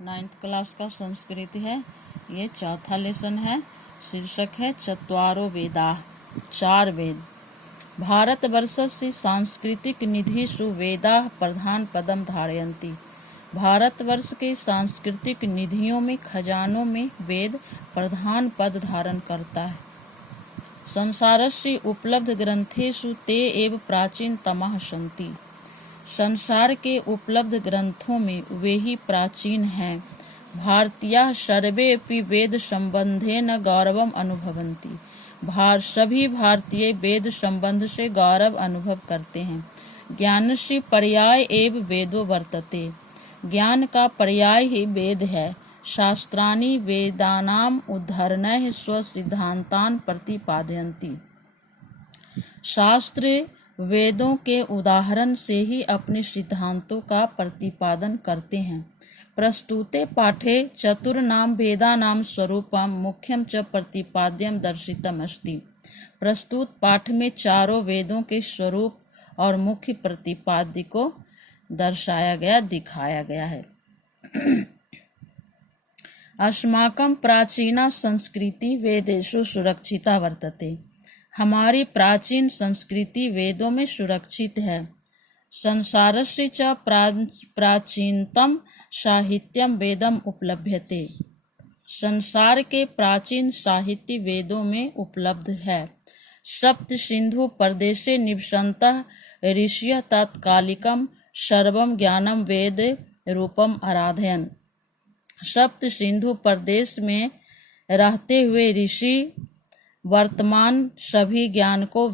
9th class का संस्कृत है। ये चौथा लेसन है। शीर्षक है चत्वारो वेदा, 4 वेद। भारतवर्षस्य सांस्कृतिक निधिषु वेदाः प्रधान पदम धारयन्ति। भारतवर्ष के सांस्कृतिक निधियों में, खजानों में वेद प्रधान पद धारण करता है। संसारस्य उपलब्ध ग्रंथेषु ते एव प्राचीनतमः सन्ति। संसार के उपलब्ध ग्रंथों में वे ही प्राचीन हैं। भारतीयाः सर्वेऽपि वेद संबंधेन गौरवम् अनुभवन्ति। सभी भारतीय वेद संबंध से गौरव अनुभव करते हैं। ज्ञानस्य पर्याय एव वेदो वर्तते। ज्ञान का पर्याय ही वेद है। शास्त्राणि वेदानाम् उद्धरणैः स्वसिद्धान्तान् प्रतिपादयन्ति। शास्त्र वेदों के उदाहरण से ही अपने सिद्धांतों का प्रतिपादन करते हैं। प्रस्तुते पाठे चतुर्णाम वेदानाम स्वरूपम मुख्यम च प्रतिपाद्यम दर्शितम अस्ति। प्रस्तुत पाठ में चारों वेदों के स्वरूप और मुख्य प्रतिपाद्य को दर्शाया गया, दिखाया गया है। अस्माकं प्राचीना संस्कृति वेदेषु सुरक्षिता वर्तते। हमारी प्राचीन संस्कृति वेदों में सुरक्षित है। संसारस्य च प्राचीनतम साहित्यम वेदम उपलभ्यते। संसार के प्राचीन साहित्य वेदों में उपलब्ध है। सप्त सिंधु प्रदेशे निवसन्तः ऋषयः तत्कालिकम सर्वम ज्ञानम वेद रूपम आराधयन्। सप्त सिंधु प्रदेश में रहते हुए ऋषि वर्तमान सभी ज्ञान को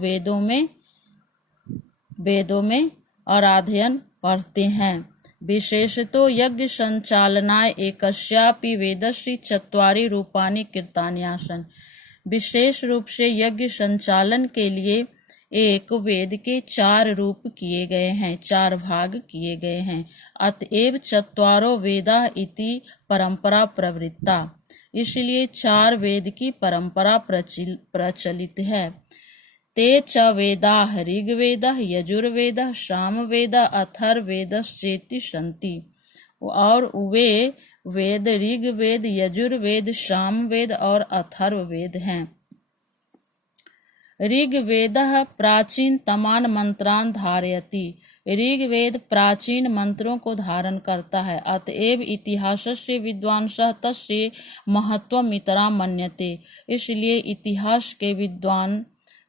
वेदों में आराधयन पढ़ते हैं। विशेषतो यज्ञ संचालनाय एकस्यापि वेदस्य चत्वारि रूपाणि कृतानि आसन्। विशेष रूप से यज्ञ संचालन के लिए एक वेद के 4 रूप किए गए हैं, 4 भाग किए गए हैं। अतएव चत्वारो वेदा इति परंपरा प्रवृत्ता। इसलिए 4 वेद की परंपरा प्रचलित है। ते च वेदाः ऋग्वेदः यजुर्वेदः सामवेदः अथर्ववेदश्चेति सन्ति। और वे वेद ऋग्वेद, यजुर्वेद, सामवेद और अथर्ववेद हैं। ऋग्वेदः प्राचीनतमान् मंत्रान् धारयति। ऋग्वेद प्राचीन मंत्रों को धारण करता है। अतएव इतिहासस्य विद्वांसः तस्य महत्वम् इतराम् मन्यते। इसलिए इतिहास के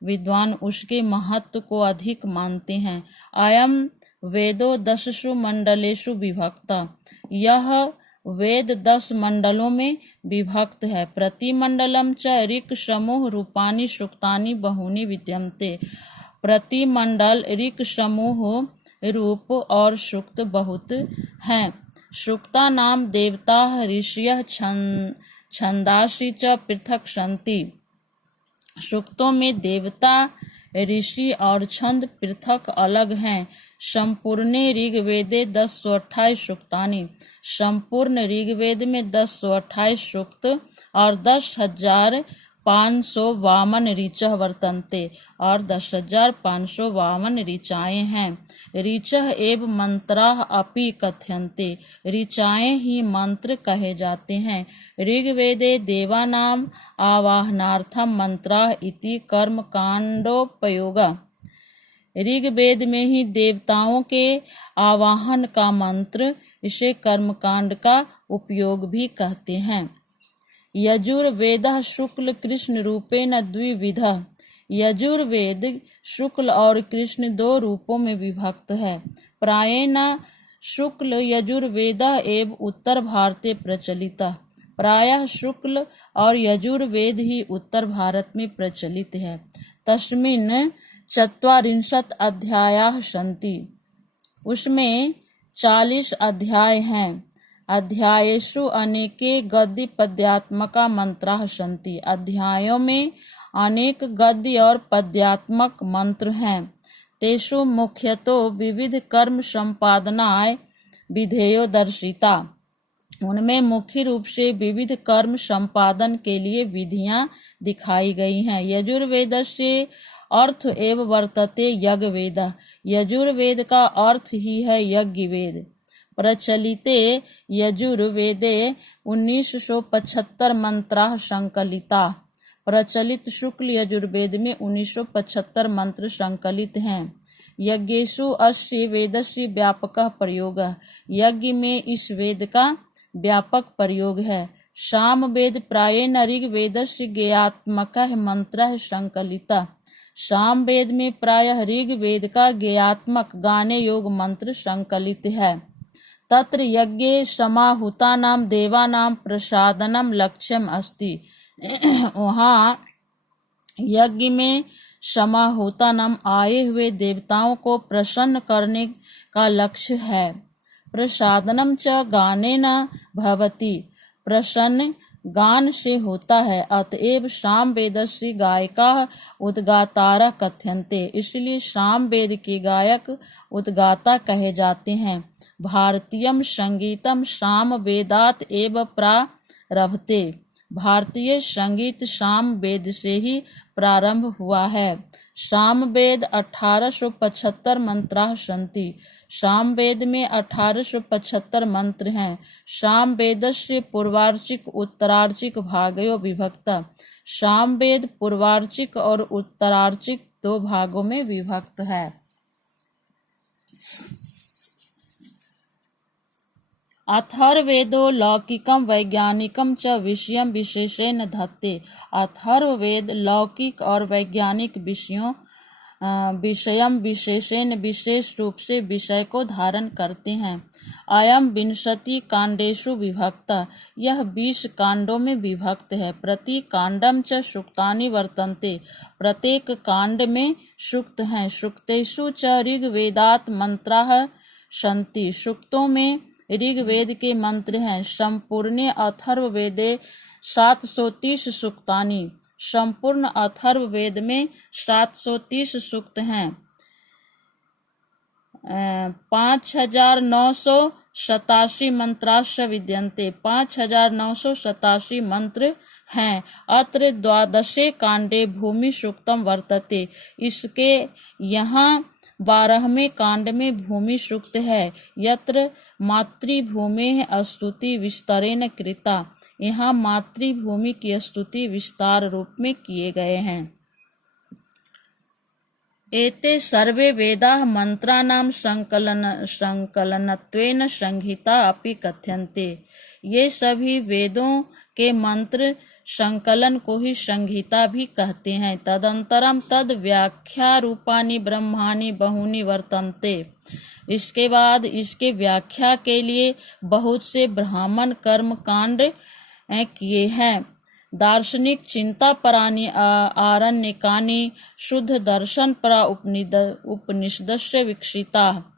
विद्वान उसके महत्व को अधिक मानते हैं। अयं वेदो 10 मंडलेषु विभक्ता। यह वेद 10 मंडलों में विभक्त है। प्रतिमंडलम च ऋक् समूह रूपाणि सूक्तानि बहूनि विद्यन्ते। प्रतिमंडल ऋक् समूह रूप और सूक्त बहुत हैं। सूक्ता नाम देवता ऋषयः छन्दांसि च पृथक् सन्ति। सूक्तों में देवता, ऋषि और छंद पृथक अलग हैं। संपूर्ण ऋग्वेदे 1028 सूक्तानि। संपूर्ण ऋग्वेद में 1028 सूक्त और 10,552 ऋचः वर्तन्ते और 10,552 ऋचाएं हैं। ऋचः एव मंत्राः अपि कथ्यन्ते। ऋचाएं ही मंत्र कहे जाते हैं। ऋग्वेदे देवानाम आवाहनार्थम मंत्राः इति कर्मकांडोपयोगः। ऋग्वेद में ही देवताओं के आवाहन का मंत्र, इसे कर्मकांड का उपयोग भी कहते हैं। यजुर्वेदः शुक्ल कृष्ण रूपेण द्विविधः। यजुर्वेद शुक्ल और कृष्ण 2 रूपों में विभक्त है। प्रायेण शुक्ल यजुर्वेदः एव उत्तर भारते प्रचलितः। प्रायः शुक्ल और यजुर्वेद ही उत्तर भारत में प्रचलित है। तस्मिन् 40 अध्यायाः सन्ति। उसमें 40 अध्याय हैं। अध्यायेषु अनेके गद्य पद्यात्मका मंत्राः सन्ति। अध्यायों में अनेक गद्य और पद्यात्मक मंत्र हैं। तेषु मुख्यतो विविध कर्म संपादनाय विधेयो दर्शिता। उनमें मुख्य रूप से विविध कर्म संपादन के लिए विधियां दिखाई गई हैं। यजुर्वेदस्य अर्थ एव वर्तते यज्ञवेदः। यजुर्वेद का अर्थ ही है यज्ञ वेद। प्रचलिते यजुर्वेदे 1975 मंत्राः संकलिता। प्रचलित शुक्ल यजुर्वेद में 1975 मंत्र संकलित हैं। यज्ञेषु अस्य वेदस्य व्यापकः प्रयोगः। यज्ञ में इस वेद का व्यापक प्रयोग है। साम वेद प्रायेण ऋग्वेदस्य ज्ञेयात्मकः मंत्रः संकलितः। साम वेद में प्रायः ऋग्वेद का ज्ञेयात्मक गाने योग मंत्र संकलित है। तत्र यज्ञे समाहुतानां देवानां प्रसादनम लक्ष्यम अस्ति। वहाँ यज्ञ में समाहुतानां आए हुए देवताओं को प्रसन्न करने का लक्ष्य है। प्रसादनम च गानेन भवति। प्रसन्न गान से होता है। अतएव साम वेदस्य गायकाः उद्गातारः कथ्यन्ते। इसलिए साम वेद के गायक उद्गाता कहे जाते हैं। भारतीयम संगीतम साम वेदात एव प्रारभते। भारतीय संगीत साम वेद से ही प्रारंभ हुआ है। साम वेद 1875 मंत्राः सन्ति। साम वेद में 1875 मंत्र हैं। साम वेदस्य पूर्वार्चिक उत्तरार्चिक भागयोः विभक्तः। साम वेद पूर्वार्चिक और उत्तरार्चिक 2 भागों में विभक्त है। अथर्ववेदो लौकिकम वैज्ञानिकम च विषयम विशेषेण धत्ते। अथर्ववेद लौकिक और वैज्ञानिक विषयम विशेषेण विशेष रूप से विषय को धारण करते हैं। अयम 20 कांडेषु विभक्तः। यह 20 कांडों में विभक्त है। प्रति कांडम च सूक्तानि वर्तन्ते। प्रत्येक कांड में सूक्त हैं। सूक्तेषु च ऋग्वेदात् मंत्राः सन्ति। सूक्तों में ऋग्वेद के मंत्र हैं। संपूर्णे अथर्ववेदे 730 सूक्तानि। संपूर्ण अथर्ववेद में 730 सूक्त हैं। 5987 मंत्राश्च विद्यन्ते। 5987 मंत्र हैं। अत्र 12 कांडे भूमि सूक्तम वर्तते। इसके यहाँ 12वें कांड में भूमि सूक्त है। यत्र मातृभूमेः स्तुति विस्तरेण कृता। यहाँ मातृभूमि की स्तुति विस्तार रूप में किए गए हैं। एते सर्वे वेदाः मंत्राणां संकलनत्वेन संहिता अपि कथ्यन्ते। ये सभी वेदों के मंत्र संकलन को ही संहिता भी कहते हैं। तदंतरम तद व्याख्या रूपानि ब्रह्माणि बहूनि वर्तन्ते। इसके बाद इसके व्याख्या के लिए बहुत से ब्राह्मण कर्म कांड किए हैं। दार्शनिक चिंता परानि आरण्यकानि शुद्ध दर्शन परा उपनिषदस्य विकसिता।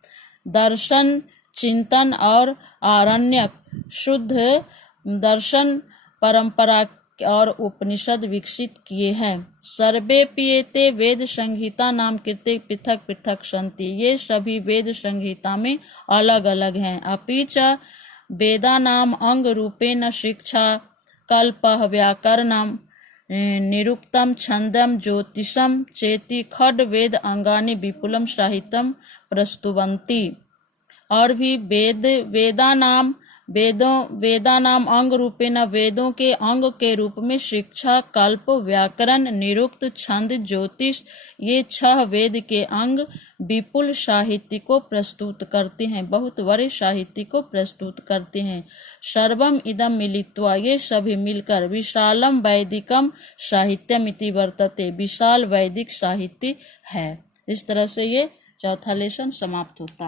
दर्शन चिंतन और आरण्यक शुद्ध दर्शन परंपरा और उपनिषद विकसित किए हैं। सर्वेपि एते वेद संहिता नाम कृते पृथक पृथक सन्ति। ये सभी वेद संहिता में अलग अलग हैं। अपि च वेदानाम अंग रूपेण शिक्षा कल्पः व्याकरणम निरुक्तम छंदम ज्योतिषम चेति खड वेद अंगानि विपुलम साहित्यम प्रस्तुवन्ति। और भी वेदानाम अंग रूपेण वेदों के अंग के रूप में शिक्षा कल्प व्याकरण निरुक्त छंद ज्योतिष ये 6 वेद के अंग विपुल साहित्य को प्रस्तुत करते हैं। बहुत बड़े साहित्य को प्रस्तुत करते हैं। सर्वम इदम मिलित्वा ये सभी मिलकर विशालम वैदिकम साहित्यम इति वर्तते। विशाल वैदिक साहित्य है। इस तरह से ये चौथा लेसन समाप्त होता है।